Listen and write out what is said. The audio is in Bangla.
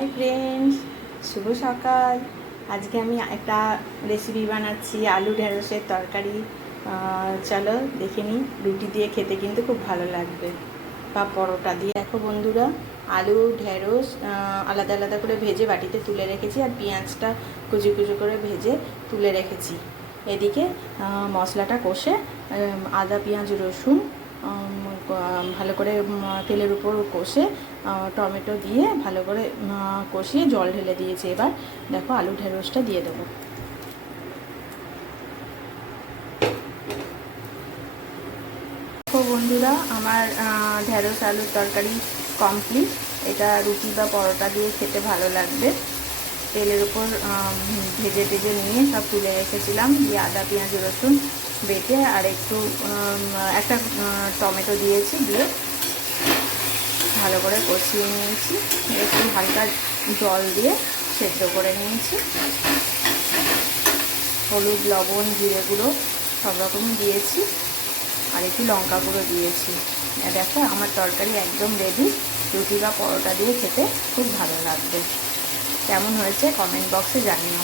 হাই ফ্রেন্ডস, শুভ সকাল। আজকে আমি একটা রেসিপি বানাচ্ছি, আলু ঢেঁড়সের তরকারি। চলো দেখে নিই। রুটি দিয়ে খেতে কিন্তু খুব ভালো লাগবে, বা পরোটা দিয়ে। দেখো বন্ধুরা, আলু ঢেঁড়স আলাদা আলাদা করে ভেজে বাটিতে তুলে রেখেছি, আর পেঁয়াজটা কুচি কুচি করে ভেজে তুলে রেখেছি। এদিকে মশলাটা কষে আদা পেঁয়াজ রসুন ভালো করে তেলের উপর কষে টমেটো দিয়ে ভালো করে কষিয়ে জল ঢেলে দিয়েছি। এবার দেখো আলু ঢেঁড়সটা দিয়ে দেবো। দেখো বন্ধুরা, আমার ঢেঁড়স আলুর তরকারি কমপ্লিট। এটা রুটি বা পরোটা দিয়ে খেতে ভালো লাগবে। তেলের উপর ভেজে টেজে নিয়ে সব তুলে রেখেছিলাম, দিয়ে আদা পেঁয়াজ রসুন বেটে আর একটু একটা টমেটো দিয়েছি, দিয়ে ভালো করে কষিয়ে নিয়েছি। একটু হালকা জল দিয়ে সেদ্ধ করে নিয়েছি। হলুদ লবণ জিরে গুঁড়ো সব রকমই দিয়েছি, আর একটু লঙ্কা গুঁড়ো দিয়েছি। দেখো আমার তরকারি একদম রেডি। রুটি বা পরোটা দিয়ে খেতে খুব ভালো লাগবে। কেমন হয়েছে কমেন্ট বক্সে জানিও।